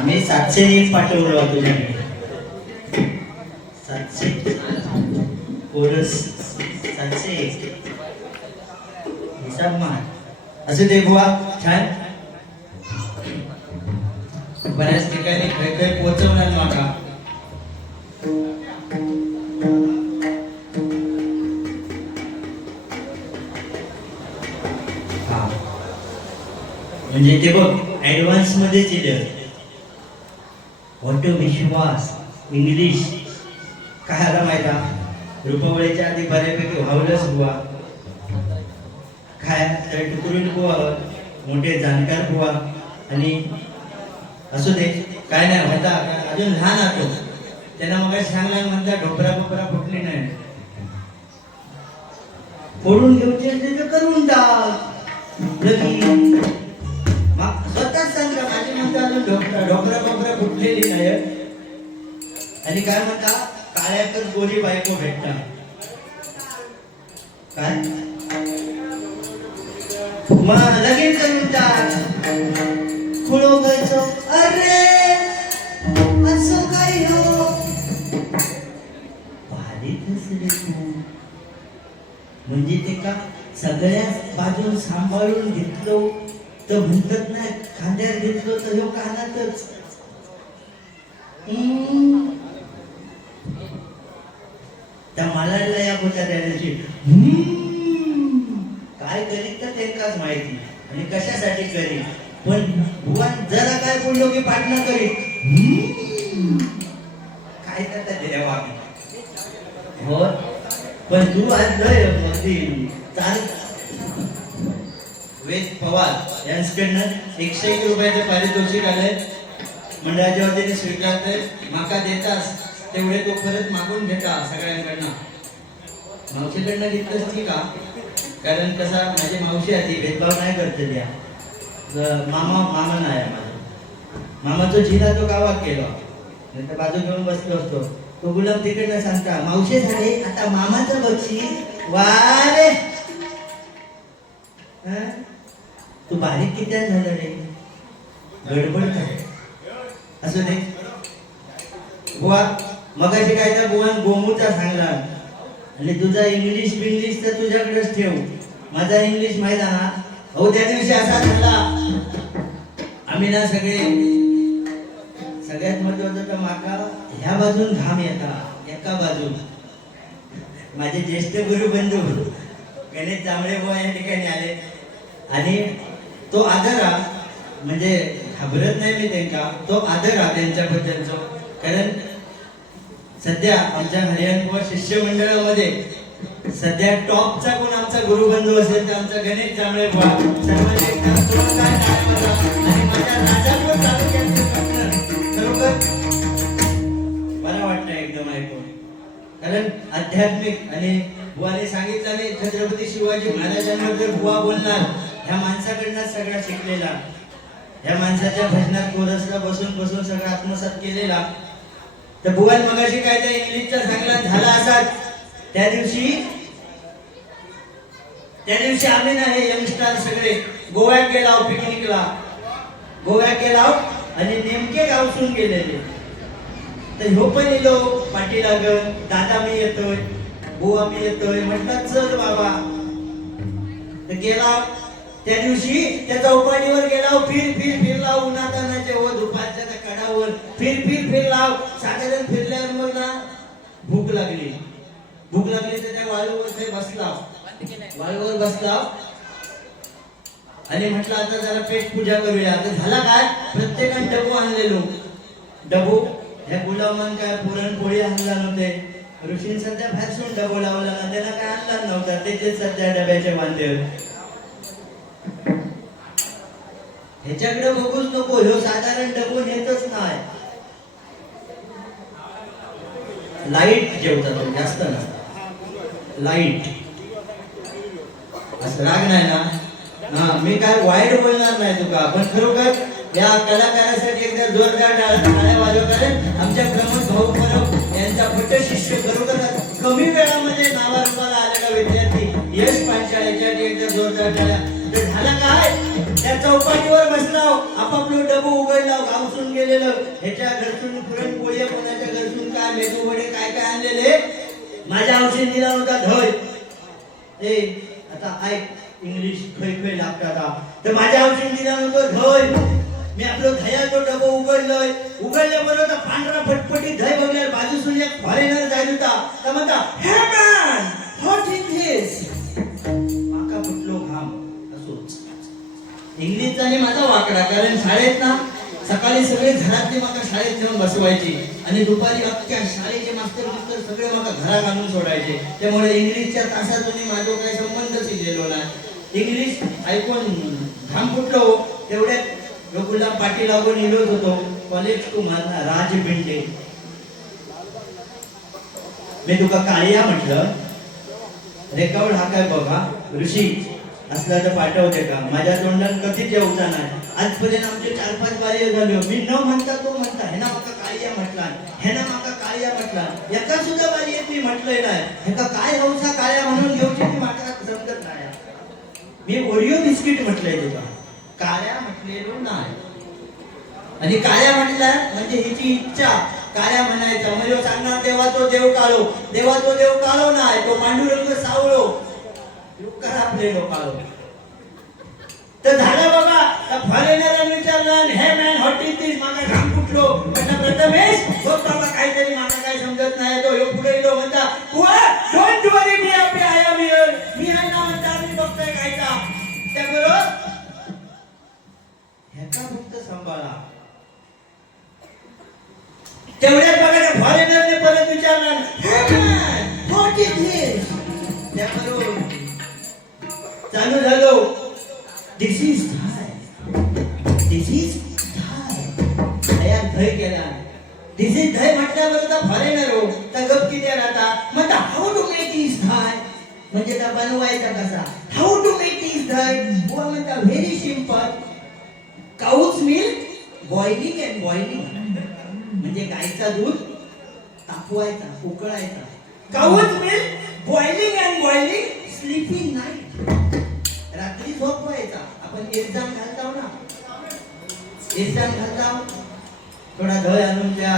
आम्ही 701 पाठवलो होतो तुझ्याकडे. 700 कोरस 701 हिसाब मार असं ते बुवा. छान बऱ्याच ठिकाणी काही काही पोहोचवणार नका. म्हणजे ते बघ ऍडव्हान्स मध्ये दिलं. ऑटो विश्वास इंग्लिश काय आला माहिती रुपवळीच्या आधी बऱ्यापैकी व्हावलंच बुवा. काय तर टुकरून बुवा मोठे जाणकार बुवा. आणि असू दे काय नाही म्हणता अजून लहान आतो त्यांना मग सांगला म्हणता ढोपरा बोपरा फुटली नाही फोडून घेऊचे करून टाक स्वतःच सांगा. माझी म्हणता अजून ढोकरा बोपरा फुटलेली नाही. आणि काय म्हणता काळ्यातच गोरी बायको भेटता काय मग लगेच करून टाक खुळो गायचो. अरे असं काय हो भारीच रे तू. म्हणजे ते का सगळ्याच बाजून सांभाळून घेतलो तर म्हणतात नाही खांद्यावर घेतलो तर ह्यो कानातच. त्या मालाला या होत्या त्या दिवशी काय करीत तर त्यांनाच माहिती आणि कशासाठी करीत. पण भुवन जरा काय बोललो की पाठणं करीत काय करता देवा. हो पण तू आज लय चाल वेद पवार यांच्याकडनं 101 रुपयाचं पारितोषिक आलंय. मंडळाच्या वतीने स्वीकारते. माका देतास तेवढे तो परत मागून घेता सगळ्यांकडनं. मावशीकडनं घेतलंच ठीक आहे कारण कसा माझी मावशी आधी भेदभाव नाही करते द्या. मामा नाही माझा मामाचा झिला तो गावात गेलो नाही तर बाजू घेऊन बसलो असतो. तो गुलाम तिकडनं सांगता मावशी झाले आता मामाचं बक्षीस वारे. तू बारीक किती झालं रे गडबड काय असं दे बुवा. मगाशी काय तर बुवान गोमूचा सांगला आणि तुझा इंग्लिश बिंग्लिश तर तुझ्याकडेच ठेव. माझा इंग्लिश माहित आहे ना. हो त्या दिवशी असा झाला आम्ही ना सगळ्यात महत्वाचं तर माका ह्या बाजून घाम येता एका बाजून. माझे ज्येष्ठ गुरुबंधू गणेश जांभळे बुवा या ठिकाणी आले आणि तो आदर म्हणजे घाबरत नाही मी त्यांना. तो आदर त्यांच्याबद्दलचा. कारण सध्या आमच्या हरियाणा शिष्यमंडळामध्ये सध्या टॉपचा कोण आमचा गुरुबंधू असेल तर आमचा गणेश जांभळे बुवा. सर्वांनी एकदम जोरदार टाळ्या आणि माझ्या राजापूर तालुक्यात खरोखर बरं वाटतं एकदम ऐकून. कारण आध्यात्मिक आणि बुवाने सांगितलं नाही छत्रपती शिवाजी महाराजांबद्दल बुवा बोलणार ह्या माणसाकडनं सगळा शिकलेला. ह्या माणसाच्या भजनात कोरसला बसून बसून सगळं आत्मसात केलेला. तर बुवान मगाशी काय त्या इंग्लिशचा सांगला झाला असाच. त्या दिवशी आम्ही ना हे यंगस्टर सगळे गोव्यात गेला पिकनिकला. गोव्यात गेला आणि नेमके गावसून गेलेले. तर ह्यो पण येलो पाठी लागल दादा मी येतोय बुवा मी येतोय म्हटलं चल बाबा. तर गेला त्या दिवशी त्या चौपाटीवर गेला फिर लाव उन्हातानाच्या व दुपारच्या त्या कडावर फिर लाव. साधारण फिरल्यावर मग ना भूक लागली तर त्या वाळूवर बसला आणि म्हटलं आता जरा पेट पूजा करूया. आता झाला काय प्रत्येकाने डबू आणलेलो. डबू ह्या गुलामान काय पुरणपोळी आणला नव्हते. ऋषीन सध्या फारसून डबू लावला ना त्याला काय आणला नव्हता. त्याचे सध्या डब्याचे वांदे ह्याच्याकडे बघूच नको. ह्यो साधारण डबू नेतच नाही. लाईट जेवता तो जास्त नसता. लाईट असं राग नाही ना. मी काय वाईट बोलणार नाही तुका पण खरोखर या कलाकारासाठी एकदा जोरदार टाळ्या वाजवतात. आमच्या प्रमोद भाऊ परब यांचा पट शिष्य खरोखर कमी वेळामध्ये नावारूपाला आलेला विद्यार्थी यश पांचाळ्याच्या एकदा जोरदार टाळ्या. झालं काय त्या चौपाटीवर बसलाव आपापलं डबू उघडलाव गावसून गेलेलं ह्याच्या घरसून पुरणपोळी कोणाच्या घरसून काय मेदू वडे काय काय आणलेले माझ्या औषध दिला नव्हता धय ए आता ऐक इंग्लिश खै खै लागतात तर माझ्या औषध दिला नव्हतं धय मी आपलं दह्याचं डबं उघडल्याबरोबर पांढरा फटफटी दही बघल्यावर बाजूसून एक फॉरेनर जायला होता तर म्हणता हे मॅन व्हॉट इज धिस माका फुटलो घाम असोच इंग्लिशचा आणि माझा वाकडा कारण शाळेत ना सकाळी सगळे घरातले माका शाळेत नेऊन बसवायचे आणि दुपारी अख्ख्या शाळेचे मास्तर सगळे माका घरात आणून सोडायचे त्यामुळे इंग्लिशच्या तासातून माझा काही संबंधच इलेलो नाही इंग्लिश ऐकून घाम फुटलो तेवढ्यात रघुला पाठी लागून निघत होतो कॉलेज टू माझा राज पिंटे मी तुका काळिया म्हटलं रेकॉर्ड हा काय बघा ऋषी असला तर पाठवते का माझ्या तोंडात कधीच येऊचा नाही आजपर्यंत आमचे 4-5 बारी झाले मी न म्हणता तो म्हणता हे ना माका काळिया म्हटला हे ना माका काळिया म्हटला एका सुद्धा बारी मी म्हटलंय नाही ह्याका काय हौसा काळ्या म्हणून घेऊची ती माका समजत नाही मी ओरिओ बिस्किट म्हटलंय तुला काळ्या म्हटलेलो नाही आणि काळ्या म्हटल्या म्हणजे हिची इच्छा काळ्या म्हणायचं म्हणजे सांगणार देवाचो देव काळो नाही तो पांडुरंग सावळो आपलेलो काळो तर झालं बाबा फॉरेनरने विचारलं हे मॅन व्हॉट इज दिस मागा घाम फुटलो म्हणता प्रथमेश बघ बाबा काहीतरी मागा काय समजत नाही तो ह्यो पुढे गेलो म्हणता डोंट वरी मी आपले आय एम हिअर मी आहे ना म्हणता मी बघतोय कायचा त्याबरोबर ह्याचा फक्त सांभाळा तेवढ्यात बघा त्या फॉरेनरने परत विचारलं हे मॅन व्हॉट इज धिस त्याबरोबर चालू झालो दिस इज दह्यात दही केला दिस इज दही म्हटल्याबरोबर फॉरेनर हो तर गप किती राहता म्हणता हाऊ टू मेक दिस दही म्हणजे त्या बनवायचा कसा हाऊ टू मेक दिस दही बुवा म्हणता very simple cow's milk boiling and boiling म्हणजे गाईचा दूध तापवायचा उकळायचा cow's milk boiling and boiling sleeping night रात्री झोपवायचा आपण इरजान घालताव ना इरजान घालताव थोडा दही आणून त्या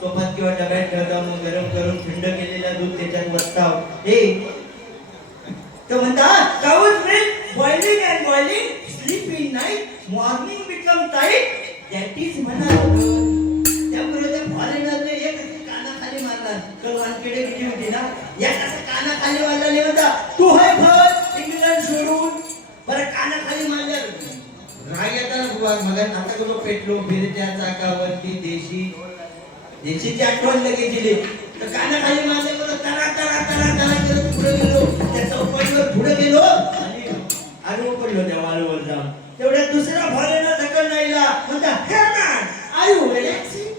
टोपात किंवा डब्यात ठेवताव मग गरम करून थंड केलेला दूध त्याच्यात वतताव हे तो म्हणता cow's milk boiling and boiling sleeping night morning become tight that is म्हणा त्यामुळे त्या फॉरेनरने एक कानाखाली मारला तर वानकडे किती होती ना या कसं कानाखाली मारला नाही म्हणता तू है भर इंग्लंड सोडून बरं कानाखाली मारल्यावर राग येता ना बुवा मग आता कसं पेटलो फिरत्या चाकावरती देशीची आठवण लगेच दिली तर कानाखाली मारल्यावर तरा तरा तरा तरा करत पुढे गेलो त्या चौपाईवर पुढे गेलो आणि आडवं पडलो त्या वाळूवर जाऊन तेवढ्यात दुसरा फॉरेनर ढकल नाहीला म्हणता हे मॅन आर यू रिलॅक्सिंग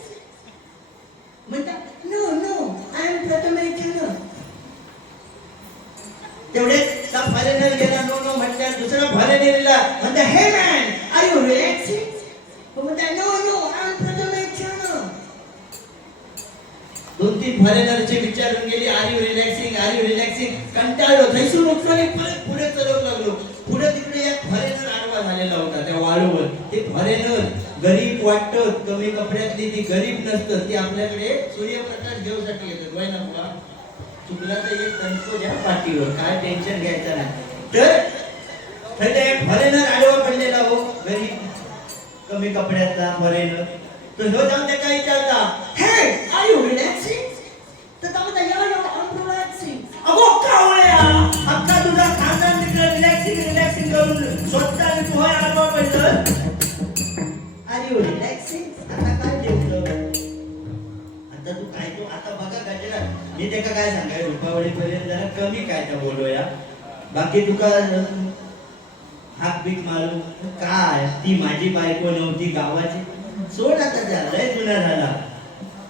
म्हणता no no I am Prathamesh तेवढे त्या फॉरेनर गेला नो नो म्हटल्या दुसरा फॉरेनरला म्हणता हे मॅन आर यू रिलॅक्सिंग तो म्हणता no no I am Prathamesh 2-3 फॉरेनरचे विचारून गेली आर यू रिलॅक्सिंग कंटाळलो थैसून उठलो आणि परत पुढे चालू लागलो पुढे तिकडे एक फॉरेनर आडवा झालेला होता त्या वाळूवर ते फॉरेनर गरीब वाटतं कमी कपड्यातली ती गरीब नसतं ती आपल्याकडे सूर्यप्रकाश घेऊसाठी येतात वय ना बुवा चुकला तर एक तंतो द्या पाठीवर काय टेन्शन घ्यायचं नाही तर एक फॉरेनर आडवा पडलेला हो गरीब कमी कपड्यातला फॉरेनर तो जाऊन त्याला विचारता हे आर यू रिलॅक्सिंग तर तो म्हणता या आय एम रिलॅक्सिंग अगो कावळ्या अक्का तुझा खानदान तिकडे रिलॅक्सिंग करून स्वतःने तू हा आडवा पडलं आर यू रिलॅक्सिंग आता काय जेवलं आता तू काय तो आता बघा गजरा मी त्याका काय सांगाय रुपावळी पर्यंत जरा कमी काय त्या बोलूया बाकी तुका हाक बीक मारू काय ती माझी बायको नव्हती गावाची सोड आता लय जुना झाला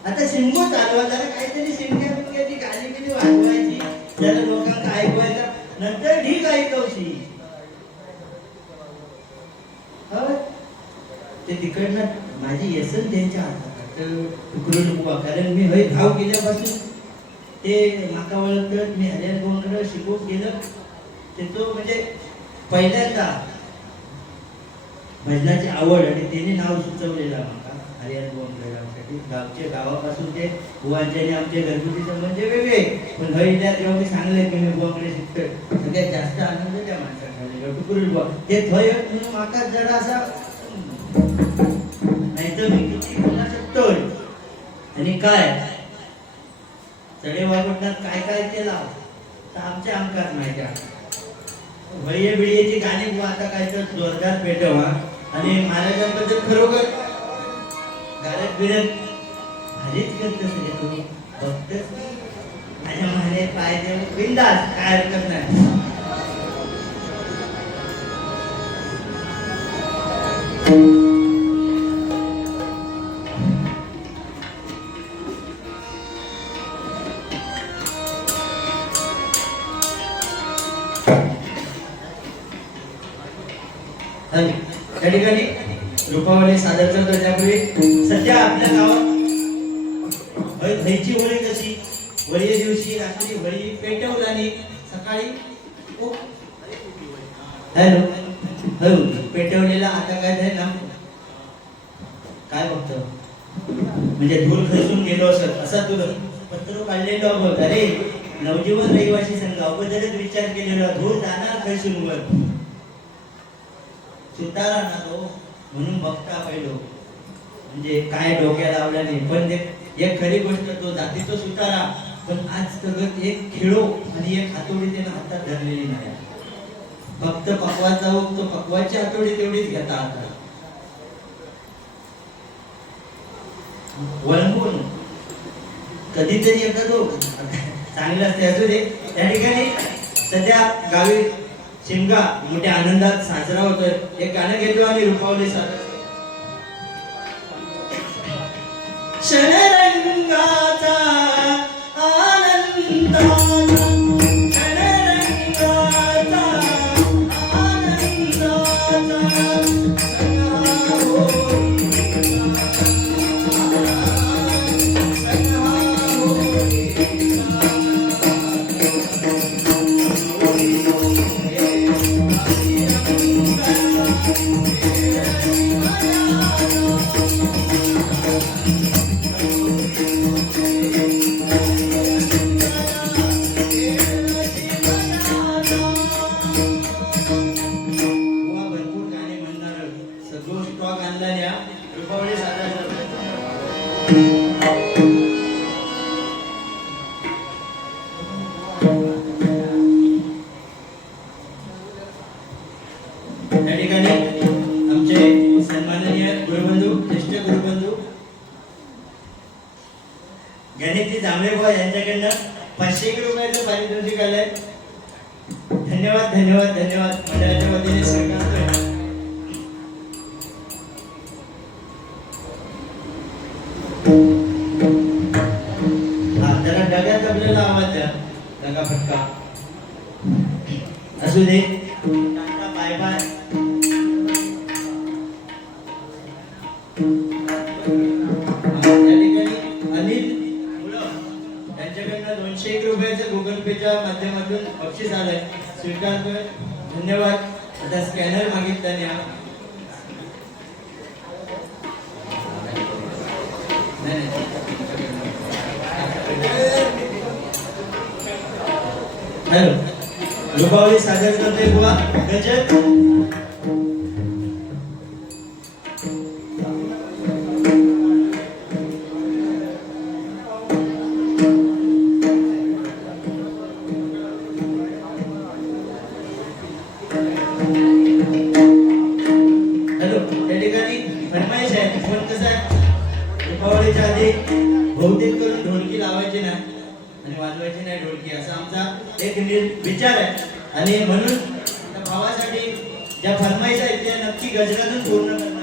आता शिमगो चालवा जरा काहीतरी शिमग्याची गाणी किती वाजवायची जरा लोकांना ऐकवायचं नंतर ठीक ऐकवशी ते तिकडनं माझी येसन त्यांच्या हातात तुकडून बुवा कारण मी हय घाव गेल्यापासून ते माका वळखत मी हरियाण गोंगड शिकवत गेलं ते तो म्हणजे पहिल्यांदा भजनाची आवड आणि त्याने नाव सुचवलेलं माका हरिहर बोंबले गावसाठी गावचे गावापासून ते बुवांचे आणि आमचे घरगुती संबंध वेगळे. पण हळीला जेव्हा मी सांगले की मी बोंबले शिकतोय सगळ्यात जास्त आनंद त्या माणसाला पुरुष बुवा ते थंय म्हणून माका जरा असा नाही तर मी किती बोला शकतोय. आणि काय चढे वागवतात काय काय केला तर आमच्या आमकाच माहिती आहे. भैये बिळीची गाणी आता काय तर जोरदार पेटवा आणि महाराजांबद्दल खरोखर गारत बिरत भारीच करत सगळे तुम्ही फक्त माझ्या माने पाय देव बिंदास काय हरकत नाही. त्या ठिकाणी रूपावली सादर करतो त्यापूर्वी सध्या आपल्या गावात दहीची होळी कशी होळी दिवशी रात्री होळी पेटवल्याने सकाळी हॅलो पेटवलेला आता काय झालं ना काय बघतो म्हणजे धूर खसून गेलो असत असा तुला पत्र काढलेलो बघ. अरे नवजीवन रहिवासी संघ अगोदरच विचार केलेला धूर जाणार खसून वर सुतारा ना तो म्हणून बघता पहिलो म्हणजे काय डोक्याला लावला नाही. पण एक खरी गोष्ट तो जातीचा सुतारा पण आज सगळं एक खेळो आणि एक हातोडी त्यानं हातात धरलेली नाही. फक्त पकवाचा तो पकवाची हातोडी तेवढीच घेता आता वळंबून कधीतरी एखादो चांगलं असते असू दे. त्या ठिकाणी सध्या गावी शिमगा मोठ्या आनंदात साजरा होतोय. एक गाणं घेतो आम्ही रूपावली सादर शरणरंगाचा आनंदाचा गणेशजी जांभळे बुवा यांच्याकडनं 500 रुपयाचं पारितोषिक आलंय. धन्यवाद धन्यवाद धन्यवाद मंडळाच्या वतीने सरकार जरा डग्यात आपल्याला आवाज द्या डगा फटका असू दे. Bye bye. त्यांच्याकडनं 201 रुपयाचं गुगल पेच्या माध्यमातून बक्षीस आलंय स्वीकारतोय. धन्यवाद. आता स्कॅनर मागितल्याने हॅलो रूपावली सादर करते बुवा गजब. बहुतेक करून ढोलकी लावायची नाही आणि वाजवायची नाही ढोलकी असा आमचा एक विचार आहे. आणि म्हणून त्या भावासाठी ज्या फरमाईश आहेत त्या नक्की गजरातून पूर्ण करणार.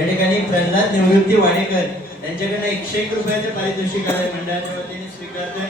या ठिकाणी प्रल्हाद निवृत्ती वाडेकर यांच्याकडनं 101 रुपयाचं पारितोषिक आलंय मंडळाच्या वतीने स्वीकारतोय.